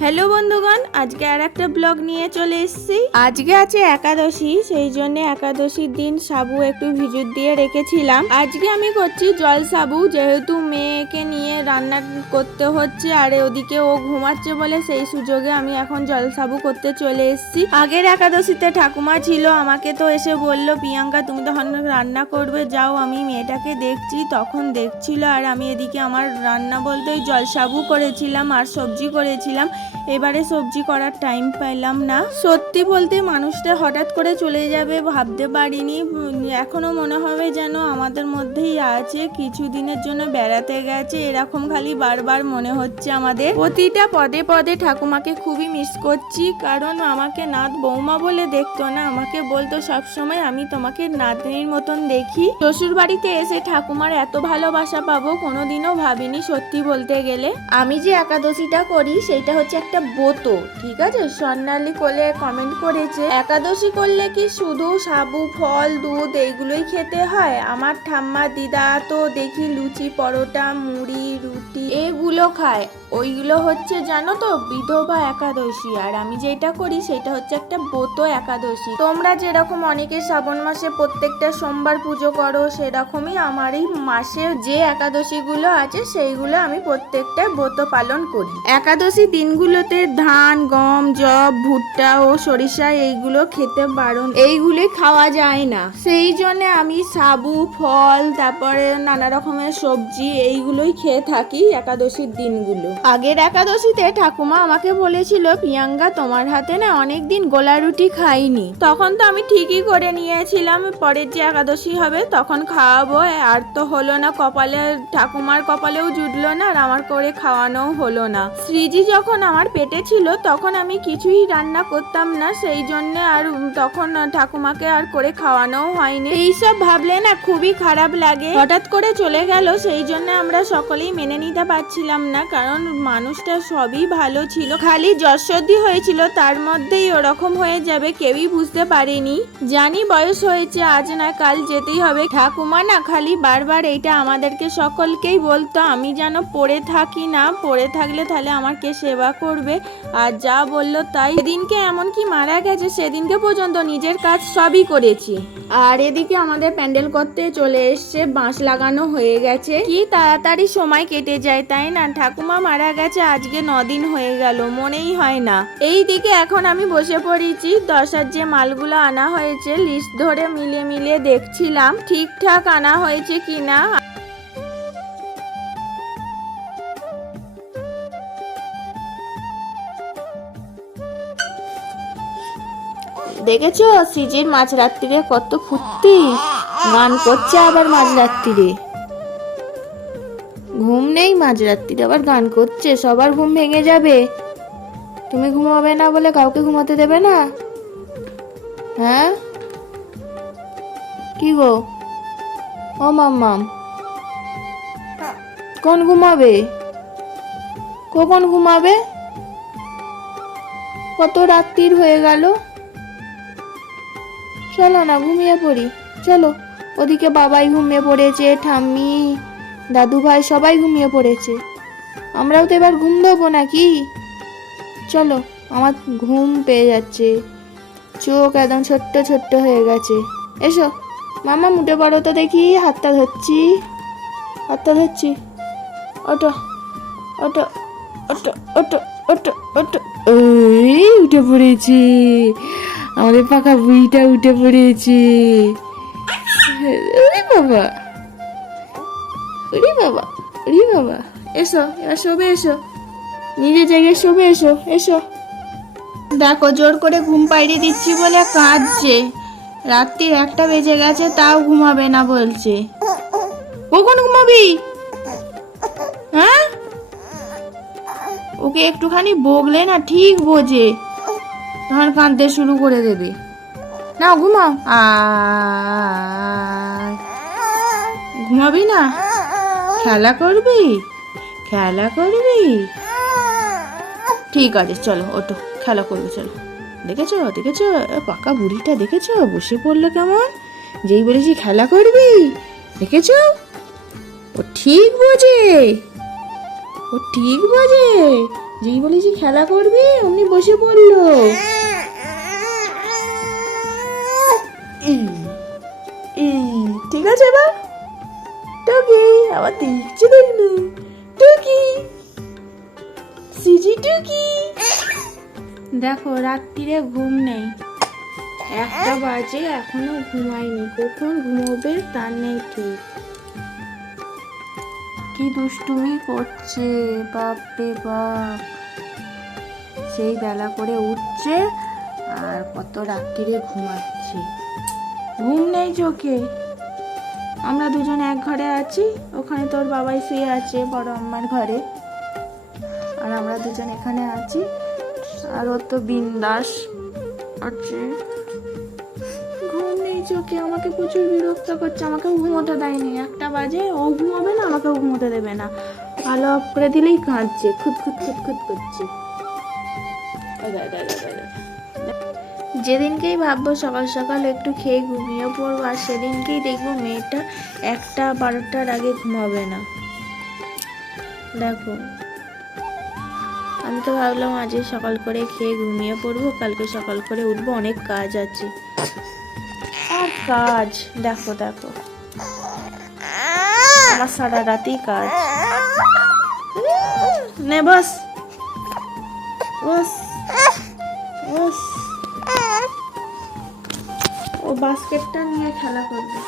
Hello বন্ধুগণ, আজকে আর একটা ব্লগ নিয়ে চলে এসেছি। আজকে আছে একাদশী, সেই জন্য একাদশীর দিন সাবু একটু ভিজুর দিয়ে রেখেছিলাম। আজকে আমি করছি জল সাবু, যেহেতু মেয়েকে নিয়ে রান্না করতে হচ্ছে আর ওদিকে ও ঘুমাচ্ছে বলে সেই সুযোগে আমি এখন জল সাবু করতে চলে এসেছি। আগের একাদশীতে ঠাকুমা ছিল আমাকে তো এসে বলল প্রিয়াঙ্কা তুমি তখন রান্না করবে যাও আমি মেয়েটাকে দেখছি। তখন দেখছিল আর আমি এদিকে আমার রান্না বলতে ওই জল সাবু করেছিলাম আর সবজি করেছিলাম। এবারে সবজি করার টাইম পাইলাম না। সত্যি বলতে মানুষটা হঠাৎ করে চলে যাবে ভাবতে পারিনি। উম, এখনও মনে হবে যেন আমাদের মধ্যেই আছে। কিছু দিনের জন্য বেড়াতে গেছে, এরকম খালি বারবার মনে হচ্ছে আমাদের। প্রতিটা পদে পদে ঠাকুমাকে খুবই মিস করছি, কারণ আমাকে নাত বৌমা বলে দেখতো না, আমাকে বলতো, সবসময় আমি তোমাকে নাতনির মতন দেখি। শ্বশুর বাড়িতে এসে ঠাকুমার এত ভালোবাসা পাবো, কোনোদিনও ভাবিনি সত্যি বলতে গেলে। আমি যে একাদশীটা করি সেটা হচ্ছে একটা ব্রত ঠিক আছে? স্বর্ণালী কোলে কমেন্ট করেছে, একাদশী করলে কি শুধু সাবু, ফল, দুধ এইগুলোই খেতে হয়? আমার ঠাম্মা, দিদা তো দেখি লুচি, পরোটা মুড়ি, রুটি এগুলো খায়। ওইগুলো হচ্ছে জানো তো, বিধবা একাদশী। আর আমি যেটা করি, সেটা হচ্ছে একটা ব্রত একাদশী। তোমরা যেরকম অনেকে শ্রাবণ মাসে প্রত্যেকটা সোমবার পুজো করো, সেরকমই আমার এই মাসে যে একাদশীগুলো আছে, সেইগুলো আমি প্রত্যেকটা ব্রত পালন করি। একাদশী দিনগুলোতে ধান, গম জব ভুট্টা ও সরিষা এইগুলো খেতে বারণ। এইগুলি খাওয়া যায় না। সেই জন্য আমি সাবু, ফল, তারপরে নানা রকমের সবজি এইগুলোই খেয়ে থাকি একাদশীর দিনগুলো। আগের একাদশীতে ঠাকুমা আমাকে বলেছিল প্রিয়াঙ্কা তোমার হাতে না অনেক দিন গোলা রুটি খাইনি। তখন তো আমি ঠিকই করে নিয়েছিলাম পরের যে একাদশী হবে তখন খাওয়াবো। আর তো হলো না কপালে ঠাকুমার কপালেও জুটলো না আর আমার করে খাওয়ানোও হলো না। শ্রীজি যখন আমার পেটে ছিল তখন আমি কিছুই রান্না করতাম না সেই জন্য আর তখন ঠাকুমাকে আর করে খাওয়ানোও হয়নি। এইসব ভাবলে না খুবই খারাপ লাগে। হঠাৎ করে চলে গেল সেই জন্য আমরা সকলেই মেনে নিতে পারছিলাম না, কারণ মানুষটা সবই ভালো ছিল। খালি যশোদ্দি হয়েছিল, তার মধ্যেই ওরকম হয়ে যাবে, কেউই বুঝতে পারেনি। জানি বয়স হয়েছে, আজ না কাল যেতেই হবে। ঠাকুমা না খালি বারবার এইটা আমাদেরকে সকলকেই বলতো, আমি যেন পড়ে থাকি না, পড়ে থাকলে তাহলে আমাকে সেবা করবে। আর যা বলল তাই। সেদিনকে এমনকি মারা গেছে, সেদিনকে পর্যন্ত নিজের কাজ সবই করেছি। আর এদিকে আমাদের প্যান্ডেল করতে চলে এসছে, বাঁশ লাগানো হয়ে গেছে। কি তাড়াতাড়ি সময় কেটে যায়, তাই না? ঠাকুমা মারা গেছে, আজকে দিন হয়ে গেল, মনেই হয় না। এই দিকে এখন আমি বসে পড়েছি, দশার যে মালগুলো আনা হয়েছে লিস্ট ধরে মিলিয়ে মিলিয়ে দেখছিলাম, ঠিকঠাক আনা হয়েছে কিনা। দেখেছ, সিজির মাঝ রাত্রিরে কত ফুর্তি? গান করছে আবার মাঝ রাত্রিরে ঘুম নেই মাঝ রাত্রিরে আবার গান করছে, সবার ঘুম ভেঙে যাবে। তুমি ঘুমাবে না বলে কাউকে ঘুমাতে দেবে না? হ্যাঁ? কি গো? ও মাম্মাম। কোন ঘুমাবে? কখন ঘুমাবে? কত রাত্রির হয়ে গেল। চলো না, ঘুমিয়ে পড়ি। চলো, ওদিকে বাবাই ঘুমিয়ে পড়েছে, ঠাম্মি। দাদু ভাই সবাই ঘুমিয়ে পড়েছে। আমরাও তো এবার ঘুম দেবো নাকি? চলো, আমার ঘুম পেয়ে যাচ্ছে। চোখ একদম ছোট্ট ছোট্ট হয়ে গেছে। এসো, মামা মুটে পড়ো তো দেখি, হাতটা ধরছি। হাতটা ধরছি। ওটো ওটো ওটো ওটো ওটো ওটো ওই উঠে পড়েছি। আমাদের পাকা বুড়িটা উঠে পড়েছে। বাবা। ওরে বাবা ওরে বাবা এসো এবার শোবে এসো নিজের জায়গায় শোবে এসো এসো দেখো জোর করে ঘুম পাড়িয়ে দিচ্ছি বলে কাঁদছে। রাত্রির একটা বেজে গেছে তাও ঘুমাবে না বলছে। কখন ঘুমাবি। হ্যাঁ? ওকে একটুখানি বগলে না ঠিক বোঝে। তখন কাঁদতে শুরু করে দেবে। না ঘুমাও। আয়। ঘুমাবি না? খেলা করবি? খেলা করবি? ঠিক আছে, চলো ওটো খেলা করবে, চলো। দেখেছ দেখেছ পাকা বুড়িটা দেখেছ? বসে পড়ল কেমন? যেই বলেছি খেলা করবি? দেখেছ? ও ঠিক বোঝে। ও ঠিক বোঝে। যেই বলেছি খেলা করবি, অমনি বসে পড়ল। ঠিক আছে এবার? টুকি আবার দেখছে দেখলু টুকি। সিজি টুকি। দেখো, রাত্রিরে ঘুম নেই। একটা বাজে, এখনও ঘুমায়নি। কখন ঘুমোবে তার নেই ঠিক। কি দুষ্টুমি করছে বাপ রে বাপ। সেই বেলা করে উঠছে আর কত রাত্রিরে ঘুমাচ্ছে। ঘুম নেই চোখে। আমরা দুজন এক ঘরে আছি, ওখানে তোর বাবাই শুয়ে আছে, বড় আম্মার ঘরে। আর আমরা দুজন এখানে আছি। আর ওর তো বিন্দাস আছে। ঘুম নেই চোখে, আমাকে প্রচুর বিরক্ত করছে, আমাকে ঘুমোতে দেয়নি। একটা বাজে, ও ঘুমোবে না, আমাকে ঘুমোতে দেবে না। আলো অফ করে দিলেই কাঁদছে খুদ খুদ খুদ খুদ করছে যেদিনকেই ভাববো সকাল সকাল একটু খেয়ে ঘুমিয়ে পড়ব, আর সেদিনকেই দেখব মেয়েটা একটা বারোটার আগে ঘুমাবে না। দেখো, আমি তো ভাবলাম আজকে সকাল করে খেয়ে ঘুমিয়ে পড়ব, কালকে সকাল করে উঠবো, অনেক কাজ আছে। আর কাজ, দেখো দেখো। আমার সারা রাতেই কাজ। নে, বস। বস। বস। বাস্কেটটা নিয়ে খেলা করবে।